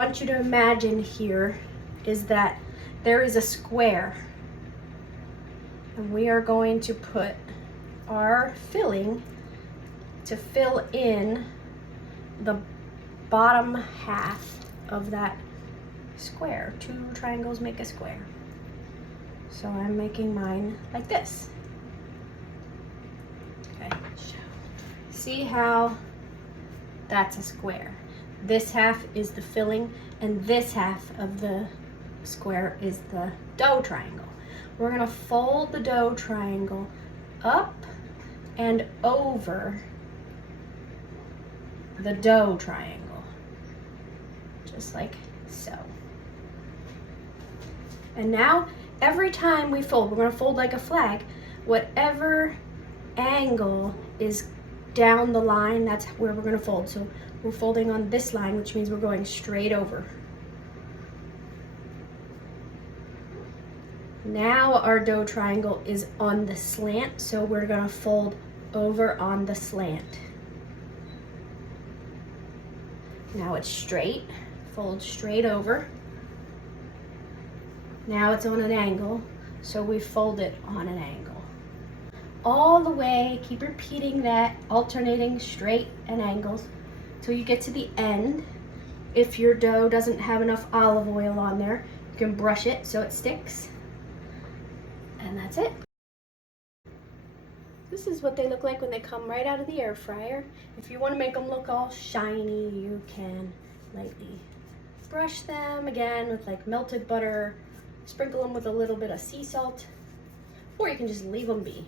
I want you to imagine here is that there is a square, and we are going to put our filling to fill in the bottom half of that square. 2 triangles make a square. So I'm making mine like this. Okay, see how that's a square. This half is the filling, and this half of the square is the dough triangle. We're gonna fold the dough triangle up and over the dough triangle, just like so. And now, every time we fold, we're gonna fold like a flag. Whatever angle is down the line, that's where we're gonna fold. So we're folding on this line, which means we're going straight over. Now our dough triangle is on the slant, so we're gonna fold over on the slant. Now it's straight, fold straight over. Now it's on an angle, so we fold it on an angle. All the way, keep repeating that, alternating straight and angles till you get to the end. If your dough doesn't have enough olive oil on there, you can brush it so it sticks. And that's it. This is what they look like when they come right out of the air fryer. If you want to make them look all shiny, you can lightly brush them again with like melted butter, sprinkle them with a little bit of sea salt, or you can just leave them be.